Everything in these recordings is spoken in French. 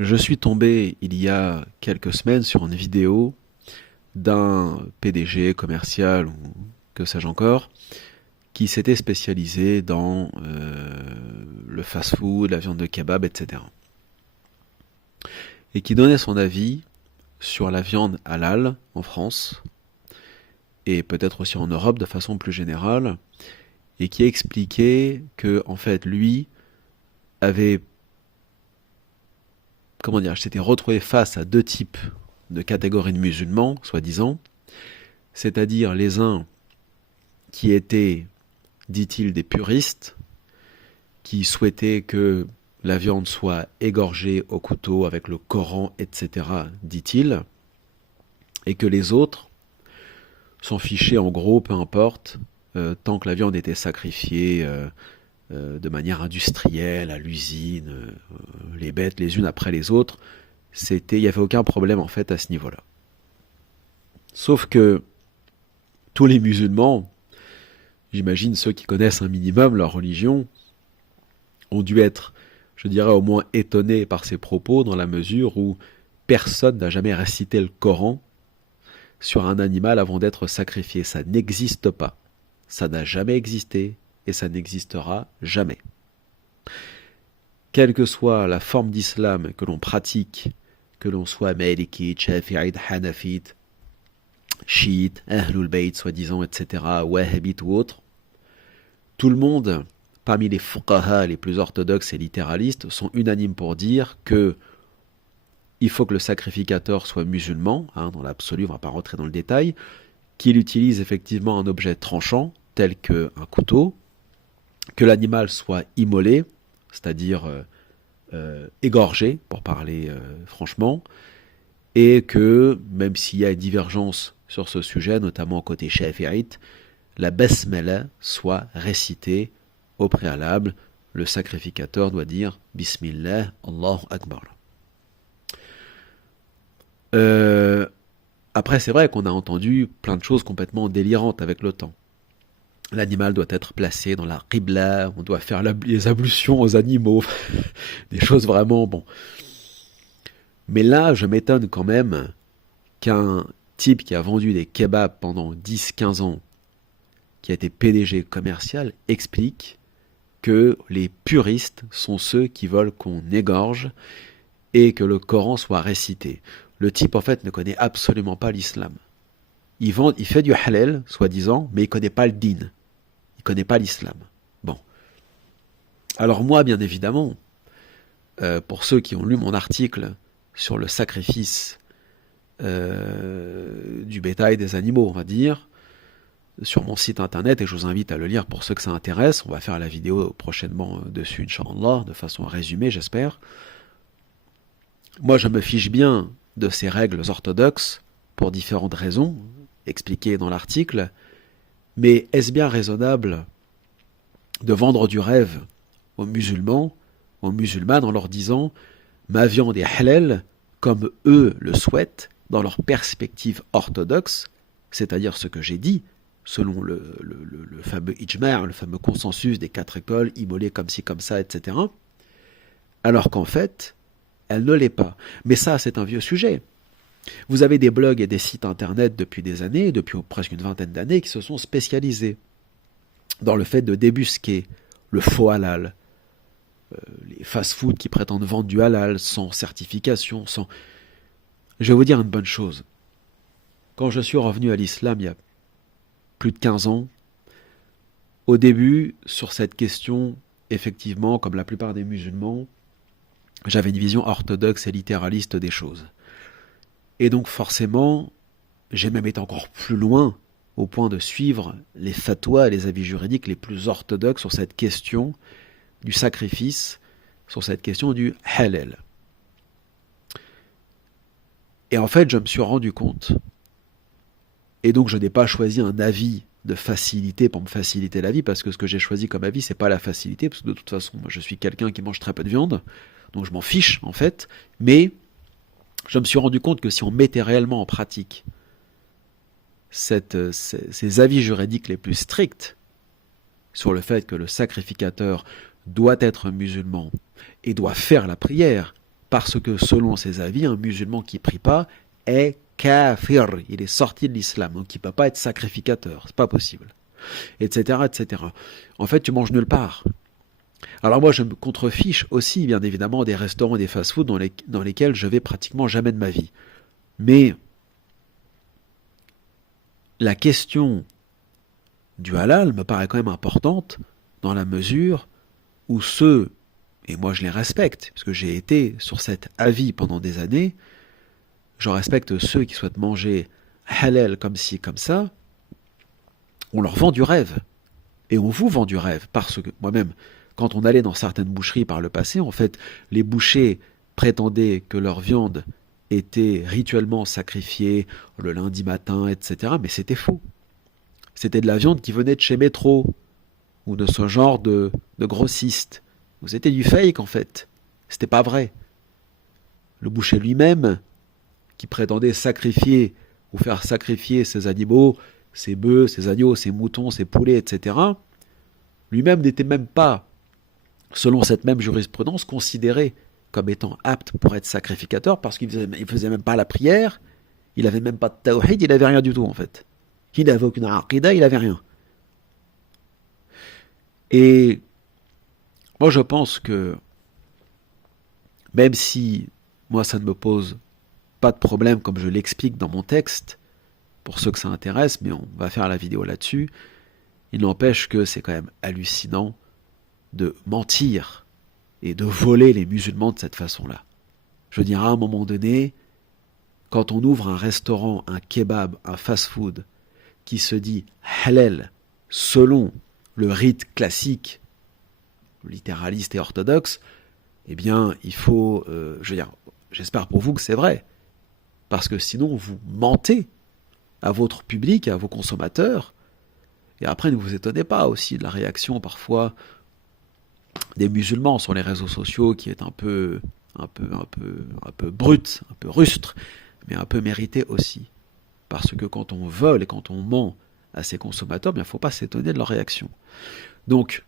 Je suis tombé il y a quelques semaines sur une vidéo d'un PDG commercial ou que sais-je encore, qui s'était spécialisé dans le fast-food, la viande de kebab, etc. Et qui donnait son avis sur la viande halal en France et peut-être aussi en Europe de façon plus générale, et qui expliquait que en fait lui avait, comment dire, s'était retrouvé face à deux types de catégories de musulmans, soi-disant, c'est-à-dire les uns qui étaient, dit-il, des puristes, qui souhaitaient que la viande soit égorgée au couteau avec le Coran, etc., dit-il, et que les autres s'en fichaient en gros, peu importe, tant que la viande était sacrifiée de manière industrielle, à l'usine, les bêtes les unes après les autres, il n'y avait aucun problème en fait à ce niveau-là. Sauf que tous les musulmans, j'imagine ceux qui connaissent un minimum leur religion, ont dû être, je dirais, au moins étonnés par ces propos, dans la mesure où personne n'a jamais récité le Coran sur un animal avant d'être sacrifié. Ça n'existe pas. Ça n'a jamais existé et ça n'existera jamais. Quelle que soit la forme d'islam que l'on pratique, que l'on soit malikite, shafi'ite, hanafite, chiite, ahlul bayt, soi-disant, etc., wahhabite ou autre, tout le monde, parmi les fuqaha les plus orthodoxes et littéralistes, sont unanimes pour dire que il faut que le sacrificateur soit musulman, dans l'absolu, on ne va pas rentrer dans le détail, qu'il utilise effectivement un objet tranchant, tel qu'un couteau, que l'animal soit immolé, c'est-à-dire égorgé, pour parler franchement, et que, même s'il y a une divergence sur ce sujet, notamment côté shafi'ite, la basmala soit récitée au préalable. Le sacrificateur doit dire Bismillah, Allahu Akbar. Après, c'est vrai qu'on a entendu plein de choses complètement délirantes avec le temps. L'animal doit être placé dans la qibla, on doit faire les ablutions aux animaux, des choses vraiment, bon. Mais là, je m'étonne quand même qu'un type qui a vendu des kebabs pendant 10-15 ans, qui a été PDG commercial, explique que les puristes sont ceux qui veulent qu'on égorge et que le Coran soit récité. Le type, en fait, ne connaît absolument pas l'islam. Il fait du halal, soi-disant, mais il ne connaît pas le din. Il ne connaît pas l'islam. Bon. Alors moi, bien évidemment, pour ceux qui ont lu mon article sur le sacrifice du bétail des animaux, on va dire, sur mon site internet, et je vous invite à le lire pour ceux que ça intéresse. On va faire la vidéo prochainement dessus, Inch'Allah, de façon résumée, j'espère. Moi, je me fiche bien de ces règles orthodoxes pour différentes raisons, expliquées dans l'article, mais est-ce bien raisonnable de vendre du rêve aux musulmans, aux musulmanes, en leur disant « ma viande est halal » comme eux le souhaitent, dans leur perspective orthodoxe, c'est-à-dire ce que j'ai dit, selon le fameux ijma', le fameux consensus des 4 écoles, immolé comme ci, comme ça, etc., alors qu'en fait, elle ne l'est pas. Mais ça, c'est un vieux sujet. Vous avez des blogs et des sites internet depuis des années, depuis presque une vingtaine d'années, qui se sont spécialisés dans le fait de débusquer le faux halal, les fast-food qui prétendent vendre du halal sans certification, sans... Je vais vous dire une bonne chose. Quand je suis revenu à l'islam il y a plus de 15 ans, au début, sur cette question, effectivement, comme la plupart des musulmans, j'avais une vision orthodoxe et littéraliste des choses. Et donc forcément, j'ai même été encore plus loin au point de suivre les fatwas et les avis juridiques les plus orthodoxes sur cette question du sacrifice, sur cette question du halal. Et en fait, je me suis rendu compte, et donc je n'ai pas choisi un avis de facilité pour me faciliter la vie, parce que ce que j'ai choisi comme avis, c'est pas la facilité, parce que de toute façon, moi, je suis quelqu'un qui mange très peu de viande, donc je m'en fiche en fait, mais je me suis rendu compte que si on mettait réellement en pratique ces avis juridiques les plus stricts sur le fait que le sacrificateur doit être musulman et doit faire la prière Parce que selon ses avis, un musulman qui prie pas est kafir, il est sorti de l'islam, donc il ne peut pas être sacrificateur, c'est pas possible, etc., etc. En fait, tu manges nulle part. Alors moi, je me contrefiche aussi, bien évidemment, des restaurants et des fast-foods dans lesquels je vais pratiquement jamais de ma vie. Mais la question du halal me paraît quand même importante dans la mesure où ceux, et moi je les respecte, parce que j'ai été sur cet avis pendant des années, je respecte ceux qui souhaitent manger halal comme ci, comme ça, on leur vend du rêve. Et on vous vend du rêve, parce que moi-même, quand on allait dans certaines boucheries par le passé, en fait, les bouchers prétendaient que leur viande était rituellement sacrifiée le lundi matin, etc. Mais c'était faux. C'était de la viande qui venait de chez Métro, ou de ce genre de grossiste. C'était du fake, en fait. C'était pas vrai. Le boucher lui-même, qui prétendait sacrifier ou faire sacrifier ses animaux, ses bœufs, ses agneaux, ses moutons, ses poulets, etc., lui-même n'était même pas, selon cette même jurisprudence, considéré comme étant apte pour être sacrificateur parce qu'il faisait même pas la prière, il avait même pas de tawhid, il avait rien du tout en fait. Il n'avait aucune aqida, il avait rien. Et moi je pense que même si moi ça ne me pose pas de problème comme je l'explique dans mon texte, pour ceux que ça intéresse, mais on va faire la vidéo là-dessus, il n'empêche que c'est quand même hallucinant de mentir et de voler les musulmans de cette façon-là. Je veux dire, à un moment donné, quand on ouvre un restaurant, un kebab, un fast-food, qui se dit halal selon le rite classique, littéraliste et orthodoxe, eh bien, il faut, je veux dire, j'espère pour vous que c'est vrai, parce que sinon vous mentez à votre public, à vos consommateurs, et après ne vous étonnez pas aussi de la réaction parfois des musulmans sur les réseaux sociaux qui est un peu brute, un peu rustre, mais un peu méritée aussi. Parce que quand on vole et quand on ment à ses consommateurs, il ne faut pas s'étonner de leur réaction. Donc,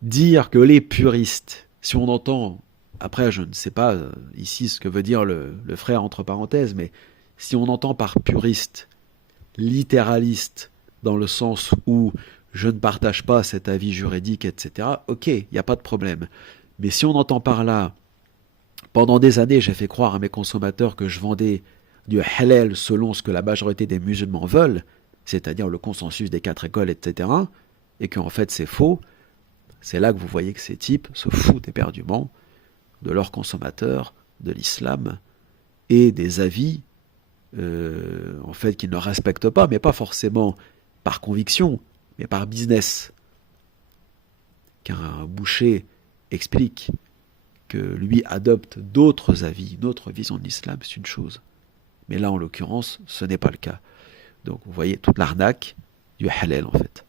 dire que les puristes, si on entend, après je ne sais pas ici ce que veut dire le frère entre parenthèses, mais si on entend par puriste, littéraliste, dans le sens où je ne partage pas cet avis juridique, etc., ok, il n'y a pas de problème. Mais si on entend par là, pendant des années, j'ai fait croire à mes consommateurs que je vendais du halal selon ce que la majorité des musulmans veulent, c'est-à-dire le consensus des 4 écoles, etc., et qu'en fait c'est faux, c'est là que vous voyez que ces types se foutent éperdument de leurs consommateurs, de l'islam, et des avis, en fait, qu'ils ne respectent pas, mais pas forcément par conviction, mais par business. Car un boucher explique que lui adopte d'autres avis, une autre vision de l'islam, c'est une chose. Mais là, en l'occurrence, ce n'est pas le cas. Donc, vous voyez toute l'arnaque du halal, en fait.